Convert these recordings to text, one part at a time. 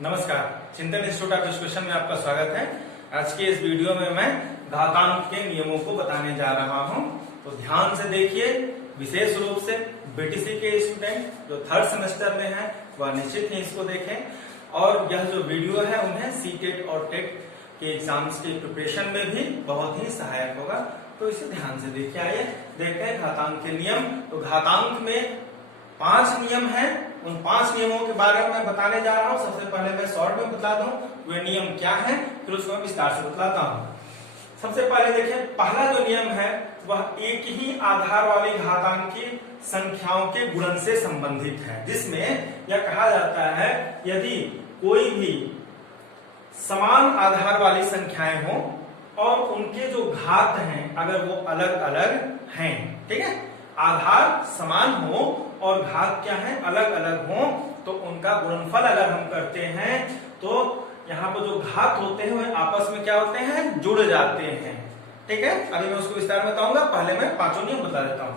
नमस्कार, चिंतन institute of education में आपका स्वागत है। आज के इस वीडियो में मैं घातांक के नियमों को बताने जा रहा हूं, तो ध्यान से देखिए। विशेष रूप से बीटीसी के स्टूडेंट जो थर्ड सेमेस्टर में हैं वह निश्चित ही इसको देखें और यह जो वीडियो है उन्हें सीटेट और टेट के एग्जाम्स की प्रिपरेशन में भी बहुत ही सहायक होगा, तो इसे ध्यान से देखिए। आइए देखते हैं घातांक के नियम। तो घातांक में 5 नियम हैं, उन 5 नियमों के बारे में मैं बताने जा रहा हूं। सबसे पहले मैं शॉर्ट में बता दूं वे नियम क्या हैं, फिर उसको मैं विस्तार से बतलाता हूं। सबसे पहले देखिए, पहला जो नियम है वह एक ही आधार वाली घातांक की संख्याओं के गुणन से संबंधित है, जिसमें यह कहा जाता है यदि कोई भी समान आधार वाली संख्याएं हो और उनके जो घात हैं अगर वो अलग अलग हैं, ठीक है, आधार समान हो और घात क्या है अलग अलग हो, तो उनका गुणनफल अगर हम करते हैं तो यहाँ पर जो घात होते हैं वे आपस में क्या होते हैं, जुड़ जाते हैं। ठीक है, अभी मैं उसको विस्तार में बताऊंगा, पहले मैं 5 नियम बता देता हूं।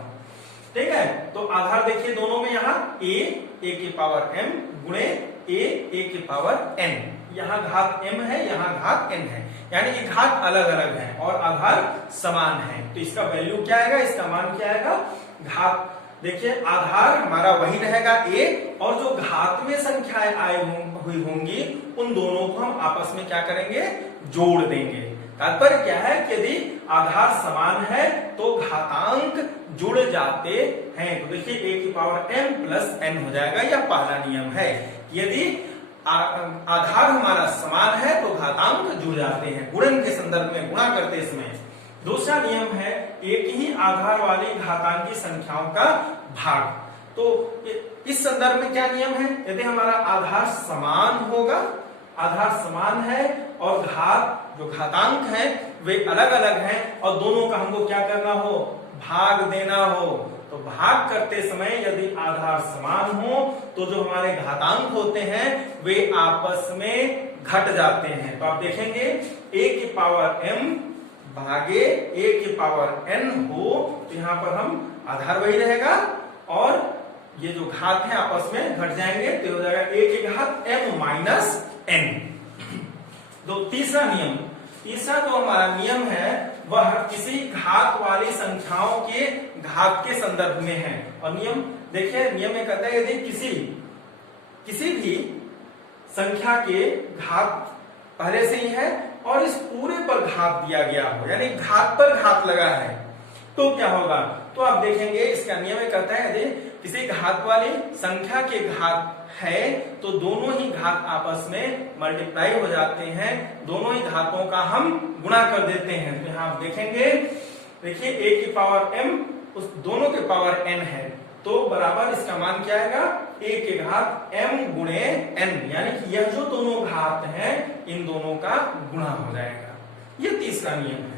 ठीक है, तो आधार देखिए दोनों में यहाँ a के पावर m गुणे a के पावर n, यहाँ घात m है, यहाँ घात n है, यानी कि घात अलग अलग है और आधार समान है। तो इसका वैल्यू क्या आएगा, इसका मान क्या आएगा, घात देखिए आधार हमारा वही रहेगा a और जो घात में संख्याएं हुई होंगी उन दोनों को हम आपस में क्या करेंगे, जोड़ देंगे। तात्पर्य क्या है कि यदि आधार समान है तो घातांक जुड़ जाते हैं। तो देखिए a की पावर m प्लस n हो जाएगा, यह पहला नियम है। यदि आधार हमारा समान है तो घातांक जुड़ जाते हैं, गुणन के संदर्भ में गुणा करते समय। दूसरा नियम है एक ही आधार वाली घातांकी संख्याओं का भाग। तो इस संदर्भ में क्या नियम है, यदि हमारा आधार समान होगा, आधार समान है और घात जो घातांक है वे अलग अलग हैं और दोनों का हमको क्या करना हो, भाग देना हो, तो भाग करते समय यदि आधार समान हो तो जो हमारे घातांक होते हैं वे आपस में घट जाते हैं। तो आप देखेंगे a की पावर m भागे a की पावर n हो, तो यहाँ पर हम आधार वही रहेगा और ये जो घात है आपस में घट जाएंगे, तो हो जाएगा a की घात m माइनस n। तो तीसरा जो हमारा नियम है वह किसी घात वाली संख्याओं के घात के संदर्भ में है। और नियम देखिए, नियम में कहता है यदि किसी भी संख्या के घात पहले से ही है और इस पूरे पर घात दिया गया हो, यानी घात पर घात लगा है, तो क्या होगा, तो आप देखेंगे इसका नियम कहता है यदि किसी घात वाली संख्या के घात है तो दोनों ही घात आपस में मल्टीप्लाई हो जाते हैं, दोनों ही घातों का हम गुणा कर देते हैं। तो यहाँ आप देखेंगे, देखिए a की पावर m उस दोनों के पावर n है, तो बराबर इसका मान क्या आएगा, a के घात m गुणे n, यानी कि यह जो दोनों घात हैं इन दोनों का गुणा हो जाएगा। यह तीसरा नियम है।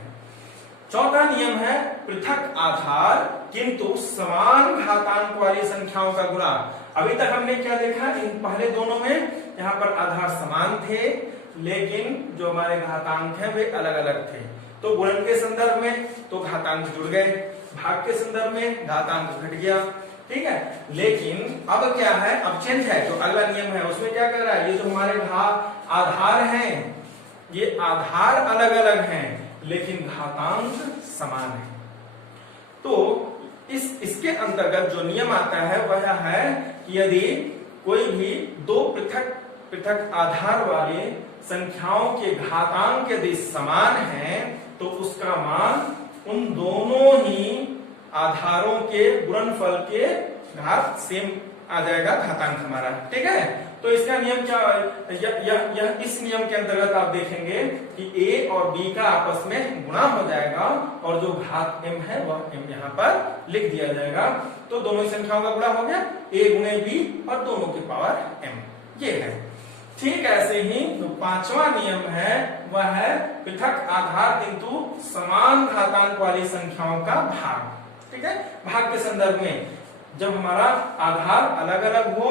चौथा नियम है पृथक आधार किंतु समान घातांक वाली संख्याओं का गुणा। अभी तक हमने क्या देखा, इन पहले दोनों में यहाँ पर आधार समान थे लेकिन जो हमारे घातांक है वे अलग अलग थे। तो गुणन के संदर्भ में तो घातांक जुड़ गए, भाग के संदर्भ में घातांक घट गया, ठीक है। लेकिन अब क्या है, अब चेंज है, जो अगला नियम है उसमें क्या कर रहा है, ये जो हमारे आधार हैं ये आधार अलग अलग हैं लेकिन घातांक समान है। तो इसके अंतर्गत जो नियम आता है वह है कि यदि कोई भी दो पृथक आधार वाले संख्याओं के घातांक यदि समान हैं तो उसका मान उन दोनों ही आधारों के गुणनफल के घात सेम आ जाएगा घातांक हमारा, ठीक है। तो इसका नियम क्या, इस नियम के अंतर्गत आप देखेंगे कि a और b का आपस में गुणा हो जाएगा और जो घात m है वह m यहाँ पर लिख दिया जाएगा, तो दोनों ही संख्याओं का गुणा हो गया, a गुणे b और दोनों की पावर m, ये है। ठीक ऐसे ही जो 5वां नियम है वह है पृथक आधार किंतु समान घातांक वाली संख्याओं का भाग, ठीक है। भाग के संदर्भ में जब हमारा आधार अलग अलग हो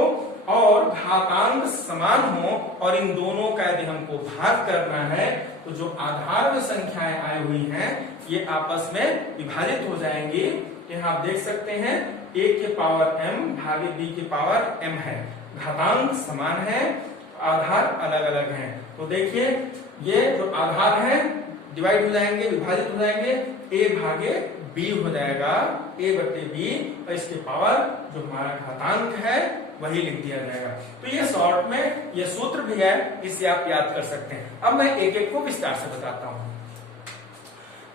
और घातांक समान हो और इन दोनों का यदि हमको भाग करना है तो जो आधार में संख्याएं आई हुई हैं ये आपस में विभाजित हो जाएंगी। यहाँ आप देख सकते हैं a के पावर m भागे b के पावर m है, घातांक समान है आधार अलग अलग हैं। तो देखिए ये जो आधार है डिवाइड हो जाएंगे, विभाजित हो जाएंगे, a भागे b हो जाएगा, a बटे b, और इसके पावर जो हमारा घातांक है वही लिख दिया जाएगा। तो ये शॉर्ट में ये सूत्र भी है, इससे आप याद कर सकते हैं। अब मैं एक एक को विस्तार से बताता हूं।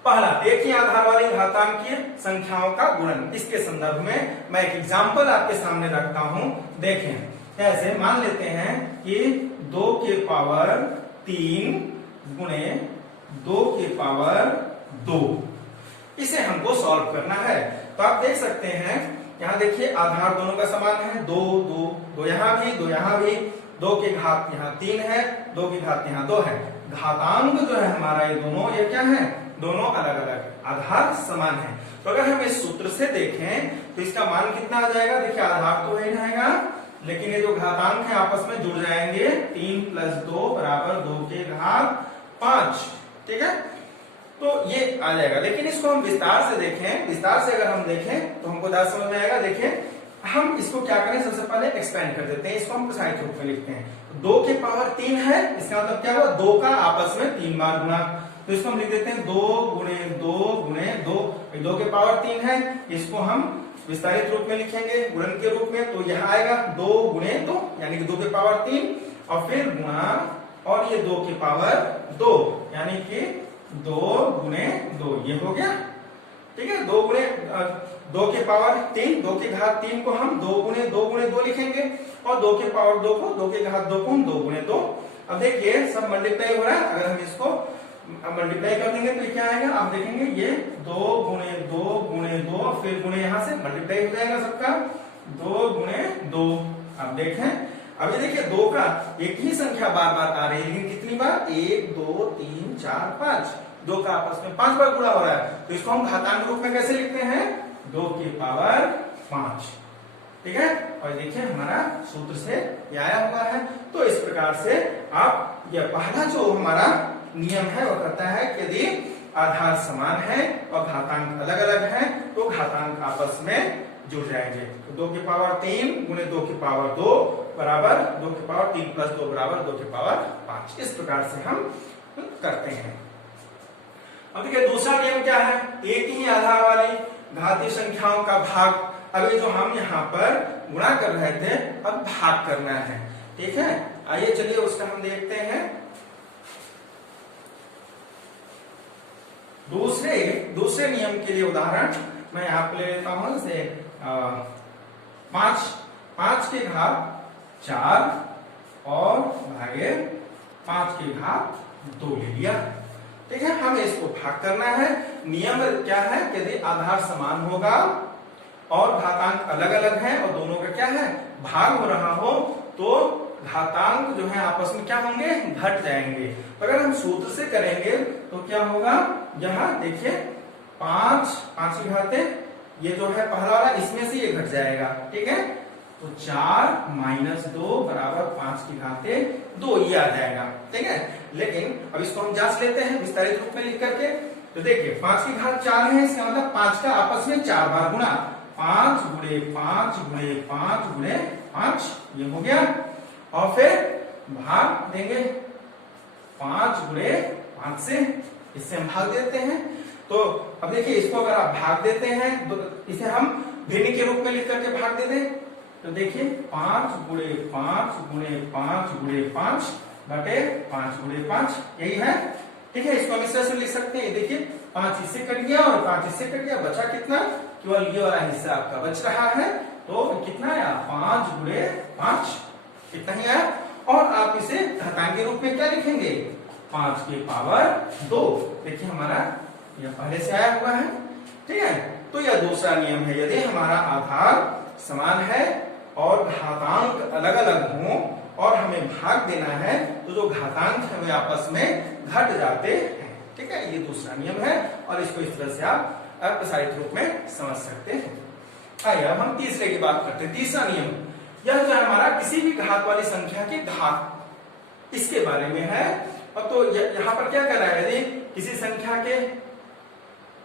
पहला, एक ही आधार वाली घातांकीय संख्याओं का गुणन। इसके संदर्भ में मैं एक एग्जांपल आपके सामने रखता हूं, देखें कैसे। मान लेते हैं कि 2 के पावर 3 गुणे 2 के पावर 2, इसे हमको सॉल्व करना है। तो आप देख सकते हैं यहाँ देखिए आधार दोनों का समान है, 2 2 2 यहाँ भी 2 यहाँ भी, 2 की घात यहाँ 3 है, 2 की घात यहाँ 2 है। घातांक जो है हमारा ये दोनों, ये क्या है, दोनों अलग अलग, आधार समान है। तो अगर हम इस सूत्र से देखें तो इसका मान कितना आ जाएगा, देखिए आधार तो वही रहेगा लेकिन ये जो घातांक है आपस में जुड़ जाएंगे, 3 + 2 बराबर 2 के घात 5, ठीक है। तो ये आ जाएगा, लेकिन इसको हम विस्तार से देखें, विस्तार से अगर हम देखें तो हमको ज्यादा समझ में आएगा। देखिए हम इसको क्या करें, सबसे पहले एक्सपेंड कर देते हैं, इसको हम प्रसारित रूप में लिखते हैं। 2 के पावर 3 है, इसका मतलब क्या हुआ, 2 का आपस में 3 बार गुणा। तो इसको हम लिख देते हैं 2 गुणे 2 गुणे 2, 2 के पावर 3 है, इसको हम विस्तारित रूप में लिखेंगे गुणन के रूप में। तो यह आएगा 2 गुणे 2 यानी कि 2 के पावर 3 और फिर गुणा, और ये 2 के पावर 2 यानी कि 2 गुणे 2, ये हो गया, ठीक है। 2 गुणे 2 के पावर 3, 2 के घात 3 को हम 2 गुणे 2 गुणे 2 लिखेंगे, और 2 के पावर 2 को 2 के घात 2 को हम 2 गुणे 2। अब देखिए सब मल्टीप्लाई हो रहा है, अगर हम इसको मल्टीप्लाई कर देंगे तो क्या आएगा, आप देखेंगे ये 2 गुणे 2 गुणे 2, फिर गुणे यहाँ से मल्टीप्लाई हो जाएगा सबका, 2 गुणे 2। अब देखें, अब ये देखिए 2 का एक ही संख्या बार बार आ रही है, लेकिन कितनी बार, 1 2 3 4 5, 2 का आपस में 5 बार गुणा हो रहा है। तो इसको हम घातांक रूप में कैसे लिखते हैं, 2 के पावर 5, ठीक है। और देखिए हमारा सूत्र से ये आया हुआ है। तो इस प्रकार से आप, यह पहला जो हमारा नियम है वो कहता है कि यदि आधार समान है और घातांक अलग अलग है तो घातांक आपस में जुड़ जाएंगे। तो 2 की पावर 3 गुणे 2 की पावर 2 बराबर 2 की पावर 3 + 2 बराबर 2 की पावर 5। इस प्रकार से हम करते हैं। अब देखिए दूसरा नियम क्या है, एक ही आधार वाली घातीय संख्याओं का भाग। अभी जो हम यहाँ पर गुणा कर रहे थे, अब भाग करना है, ठीक है। आइए चलिए उसका हम देखते हैं। दूसरे नियम के लिए उदाहरण मैं यहाँ पे ले लेता हूं, जैसे 5 के घात 4 और भागे 5 के घात 2 ले लिया, ठीक है। हमें इसको भाग करना है। नियम क्या है, यदि आधार समान होगा और घातांक अलग अलग है और दोनों का क्या है, भाग हो रहा हो, तो घातांक जो है आपस में क्या होंगे, घट जाएंगे। तो अगर हम सूत्र से करेंगे तो क्या होगा, यहाँ देखिए 5 की घाते, ये जो है पहला वाला, इसमें से ये घट जाएगा, ठीक है। तो 4 - 2 बराबर 5 की घाते 2, ये आ जाएगा, ठीक है। लेकिन अब इसको हम जांच लेते हैं विस्तारित रूप में लिख करके। तो देखिए 5 की घात 4 है, इसका मतलब 5 का आपस में 4 बार गुणा, 5 गुणे 5 गुणे 5 गुणे 5, ये हो गया। और फिर भाग देंगे 5 गुणे 5 से, इससे हम भाग देते हैं। तो अब देखिए इसको अगर आप भाग देते हैं तो इसे हम भिन्न के रूप में लिख करके भाग दे दें। तो देखिए 5 गुणे 5 गुणे 5 गुणे 5 बटे 5 गुणे 5, यही है, ठीक है। इसको हम इस तरह से लिख सकते हैं, देखिए 5 इससे कट गया और 5 इससे कट गया, बचा कितना, केवल ये वाला हिस्सा आपका बच रहा है। तो कितना आया, 5 गुणे 5, कितना ही आया। और आप इसे घातांक के रूप में क्या लिखेंगे, 5 के पावर 2। देखिए हमारा यह पहले से आया हुआ है, ठीक है। तो यह दूसरा नियम है, यदि हमारा आधार समान है और घातांक अलग अलग हों और हमें भाग देना है, तो जो घातांक है वे आपस में घट जाते हैं, ठीक है। ये दूसरा नियम है और इसको इस तरह से आप प्रसारित रूप में समझ सकते हैं। आइए अब हम तीसरे की बात करते हैं। तीसरा नियम, यह जो हमारा किसी भी घात वाली संख्या के घात, इसके बारे में है। और तो यहाँ पर क्या कर रहा है, यदि किसी संख्या के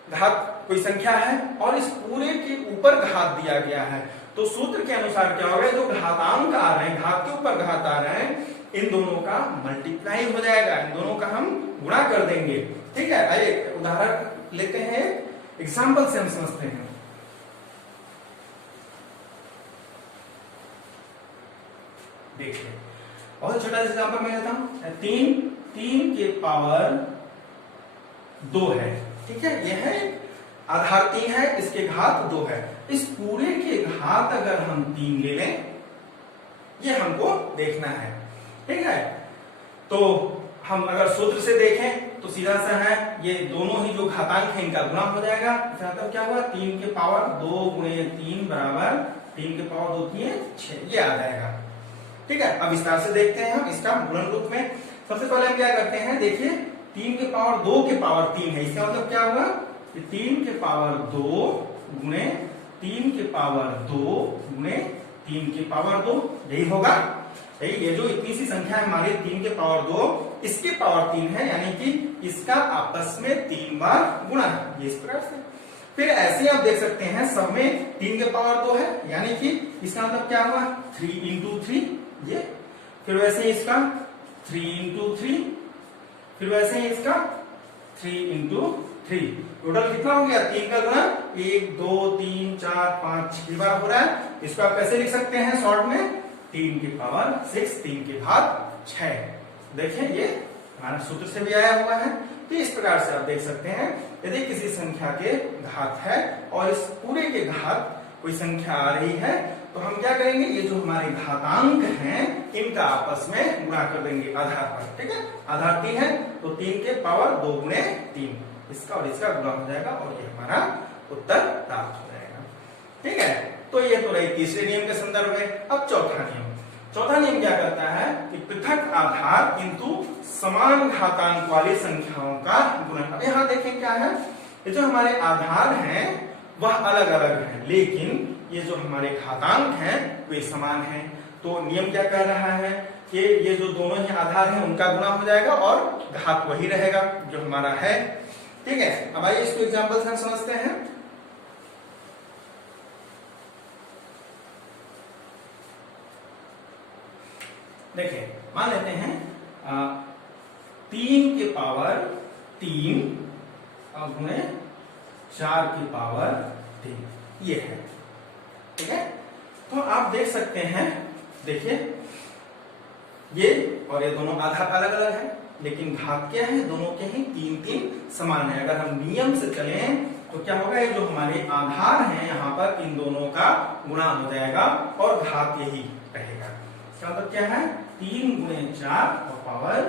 घात कोई संख्या है और इस पूरे के ऊपर घात दिया गया है, तो सूत्र के अनुसार क्या होगा, जो घातांक आ रहे हैं, घात के ऊपर घात आ रहे हैं, इन दोनों का मल्टीप्लाई हो जाएगा, इन दोनों का हम गुणा कर देंगे। ठीक है, आइए उदाहरण लेते हैं, एग्जाम्पल से हम समझते हैं। देखिए बहुत छोटा सा एग्जाम्पल मैं लेता हूं, 3 के पावर 2 है। ठीक है, यह है आधार 3 है, इसके घात 2 है। इस पूरे के घात अगर हम 3 ले लें, ये हमको देखना है। ठीक है, तो हम अगर सूत्र से देखें तो सीधा सा है, ये दोनों ही जो घातांक है इनका गुणा हो जाएगा। मतलब क्या हुआ, 3 के पावर 2 गुणे 3 बराबर 3 के पावर 2 3 6, ये आ जाएगा। ठीक है, अब विस्तार से देखते हैं हम इसका गुणन रूप में। सबसे पहले हम क्या करते हैं, देखिए 3 के पावर 2 के पावर 3 है, इसका मतलब क्या हुआ कि 3 के पावर 2 गुणे 3 के पावर 2 गुणे 3 के पावर 2, यही होगा। ये जो इतनी सी संख्या है हमारी 3 के पावर 2, इसके पावर 3 है, यानी कि इसका आपस में 3 बार गुणा है, ये इस प्रकार से। फिर ऐसे आप देख सकते हैं सब में 3 के पावर 2 है, यानी कि इसका मतलब क्या हुआ 3 इंटू 3, ये। फिर वैसे ही इसका 3 इंटू 3, फिर वैसे ही इसका 3 इंटू 3। टोटल कितना हो गया, 3 का गुणा 1 2 3 4 5 6 बार हो रहा है। इसको आप कैसे लिख सकते हैं शॉर्ट में, 3 के पावर 6, 3 के घात 6। देखें ये हमारा सूत्र से भी आया हुआ है। तो इस प्रकार से आप देख सकते हैं, यदि किसी संख्या के घात है और इस पूरे के घात कोई संख्या आ रही है, तो हम क्या करेंगे, ये जो हमारे घातांक हैं इनका आपस में गुणा कर देंगे आधार पर। ठीक है, आधार 3 है तो 3 के पावर 2 गुणे 3, इसका और इसका गुणा हो जाएगा और ये हमारा उत्तर प्राप्त हो जाएगा। ठीक है, तो ये तो रही तीसरे नियम के संदर्भ में। अब चौथा नियम, चौथा नियम क्या करता है कि पृथक आधार किंतु समान घातांक वाली संख्याओं का गुणन। अब यहाँ देखें क्या है, ये जो हमारे आधार हैं वह अलग अलग हैं, लेकिन ये जो हमारे घातांक हैं वे समान हैं। तो नियम क्या कह रहा है कि ये जो दोनों ही आधार हैं उनका गुणा हो जाएगा और घात वही रहेगा जो हमारा है। ठीक है, अब आइए इसको एग्जाम्पल से हम समझते हैं। देखिए मान लेते हैं 3 के पावर 3 गुणे 4 के पावर 3, ये है। ठीक है, तो आप देख सकते हैं, देखिए ये और ये दोनों आधार अलग अलग है, लेकिन घात क्या है, दोनों के ही 3 3 समान है। अगर हम नियम से चलें तो क्या होगा, ये जो हमारे आधार हैं यहाँ पर इन दोनों का गुणा हो जाएगा और घात यही रहेगा। इसका मतलब क्या है, 3 गुणे 4 और पावर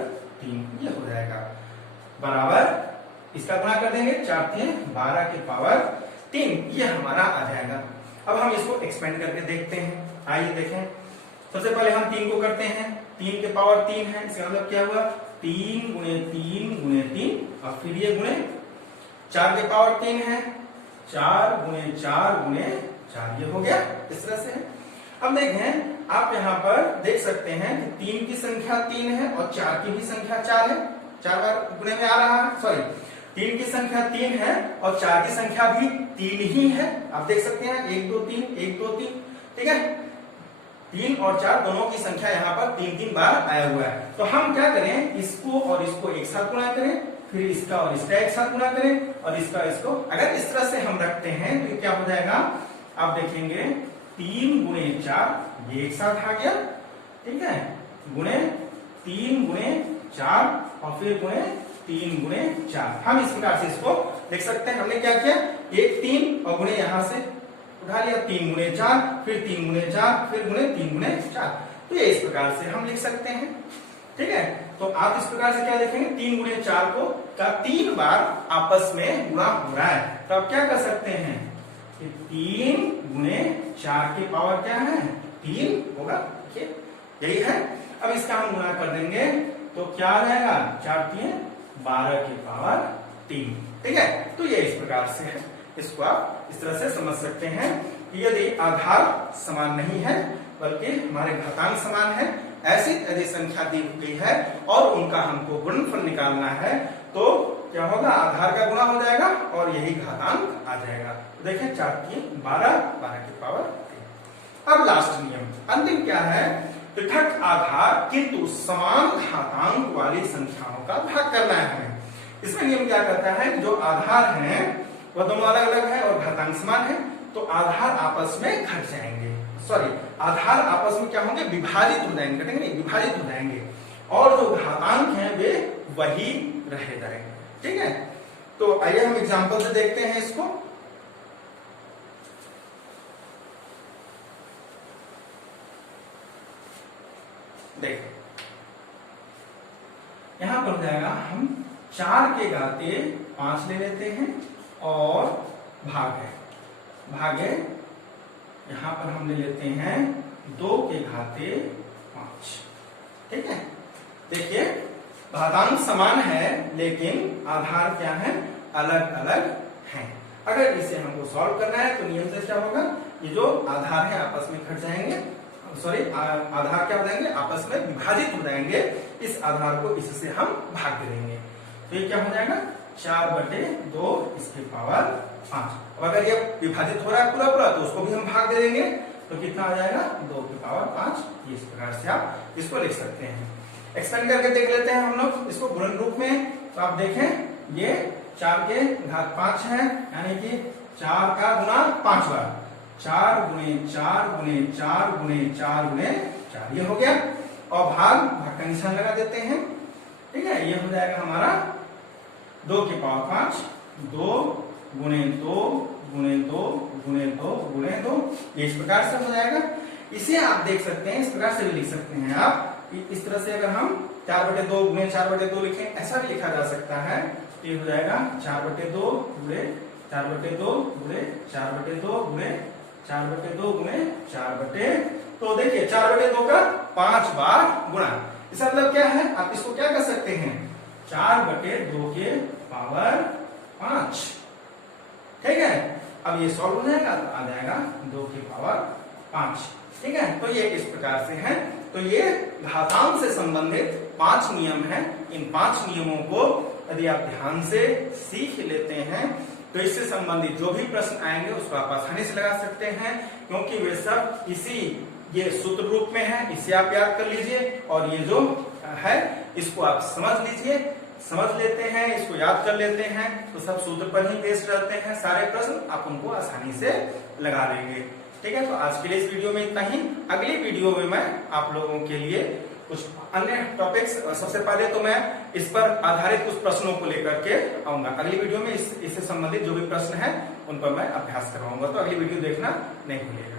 3, ये हो जाएगा बराबर, इसका गुणा कर देंगे 4 3 12 के पावर 3, ये हमारा आ जाएगा। अब हम इसको एक्सपेंड करके देखते हैं, आइए देखें। सबसे पहले हम 3 को करते हैं, 3 के पावर 3 है, इसका मतलब क्या हुआ 3 गुणे 3 गुणे 3 और फिर ये गुणे 4 के पावर 3 है, 4 गुणे 4 गुणे 4, ये हो गया। इस तरह से है। अब देखें आप यहाँ पर देख सकते हैं कि 3 की संख्या 3 है और 4 की भी संख्या 4 है, 4 बार गुणे में आ रहा है, सॉरी 3 की संख्या 3 है और 4 की संख्या भी 3 ही है। आप देख सकते हैं 1 2 3 1 2 3। ठीक है, 3 और 4 दोनों की संख्या यहाँ पर 3 3 बार आया हुआ है। तो हम क्या करें, इसको और इसको एक साथ गुणा करें, फिर इसका और इसका एक साथ गुणा करें और इसका इसको, अगर इस तरह से हम रखते हैं तो क्या हो जाएगा, आप देखेंगे 3 गुणे 4 ये एक साथ आ गया। ठीक है, गुणे 3 गुणे 4 और फिर गुणे 3 गुणे 4। हम इस प्रकार से इसको देख सकते हैं। हमने क्या किया, एक 3 और गुणे यहां से उठा लिया, 3 गुणे 4 फिर 3 गुणे 4 फिर गुणे 3 गुणे 4। तो ये इस प्रकार से हम लिख सकते हैं। ठीक है, तो आप इस प्रकार से क्या देखेंगे, 3 गुणे 4 को का 3 बार आपस में गुणा हो रहा है। तो आप क्या कर सकते हैं कि 3 गुणे 4 की पावर क्या है 3 होगा, यही है। अब इसका हम गुणा कर देंगे तो क्या रहेगा, 4 3 12 की पावर 3। ठीक है, तो ये इस प्रकार से है। इसको आप इस तरह से समझ सकते हैं कि यदि आधार समान नहीं है बल्कि हमारे घातांक समान है, ऐसी यदि संख्या दी गई है और उनका हमको गुणनफल निकालना है, तो क्या होगा, आधार का गुणा हो जाएगा और यही घातांक आ जाएगा। तो देखें 4 3 12 12 की पावर 3। अब लास्ट नियम, अंतिम क्या है पृथक आधार किंतु समान घातांक वाली संख्याओं का भाग करना है हमें। इसमें नियम क्या कहता है, जो आधार हैं वह दोनों अलग अलग है और घातांक समान है, तो आधार आपस में घट जाएंगे, सॉरी आधार आपस में क्या होंगे, विभाजित हो जाएंगे, घटेंगे नहीं, विभाजित हो जाएंगे, और जो घातांक हैं वे वही रह जाएंगे। ठीक है, तो आइए हम एग्जांपल से देखते हैं इसको। देखिए यहां पर हो जाएगा, हम 4 के घाते 5 ले लेते हैं और भागे यहां पर हम ले लेते हैं 2 के घाते 5। ठीक है, देखिए घातांक समान है लेकिन आधार क्या है, अलग अलग हैं। अगर इसे हमको सॉल्व करना है तो नियम से क्या होगा, ये जो आधार है आपस में घट जाएंगे, सॉरी आधार क्या हो जाएंगे, आपस में विभाजित हो जाएंगे, इस आधार को इससे हम भाग देंगे, तो ये क्या हो जाएगा 4/2 इसकी पावर 5। अब अगर ये विभाजित हो रहा है पूरा तो उसको भी हम भाग दे देंगे, तो कितना आ जाएगा 2 की पावर 5। इस प्रकार से आप इसको लिख सकते हैं। एक्सपेंड करके देख लेते हैं हम लोग इसको गुणन रूप में। तो आप देखें ये 4 के घात 5 है, यानी कि 4 का गुना 5 बार, 4 गुणे 4 गुणे 4 गुणे 4 गुणे 4, ये हो गया। और भाग का निशान लगा देते हैं। ठीक है, ये हो जाएगा हमारा 2 की पावर 5, 2 गुणे 2 गुणे 2 गुणे 2 गुणे 2, ये इस प्रकार से हो जाएगा। इसे आप देख सकते हैं, इस प्रकार से भी लिख सकते हैं आप, इस तरह से अगर हम 4/2 गुणे 4/2 लिखें, ऐसा भी लिखा जा सकता है। ये हो जाएगा 4/2 गुणे 4/2 गुणे 4/2 गुणे 4/2 गुणे 4/, तो देखिए 4/2 का 5 बार गुणा, इसका मतलब क्या है, आप इसको क्या कर सकते हैं, 4/2 के पावर 5। ठीक है, अब ये सॉल्व हो जाएगा तो आ जाएगा 2 की पावर 5। ठीक है, तो ये इस प्रकार से है। तो ये घातांक से संबंधित 5 नियम हैं। इन 5 नियमों को यदि आप ध्यान से सीख लेते हैं तो इससे संबंधित जो भी प्रश्न आएंगे उसको आप आसानी से लगा सकते हैं, क्योंकि वे सब इसी ये सूत्र रूप में है। इसे आप याद कर लीजिए और ये जो है इसको आप समझ लीजिए, समझ लेते हैं, इसको याद कर लेते हैं, तो सब सूत्र पर ही बेस्ड रहते हैं। सारे प्रश्न आप उनको आसानी से लगा लेंगे। ठीक है, तो आज के लिए इस वीडियो में इतना ही। अगली वीडियो में मैं आप लोगों के लिए कुछ अन्य टॉपिक्स, सबसे पहले तो मैं इस पर आधारित कुछ प्रश्नों को लेकर के आऊंगा। अगली वीडियो में इससे संबंधित जो भी प्रश्न है उन पर मैं अभ्यास करवाऊंगा, तो अगली वीडियो देखना नहीं भूलिएगा।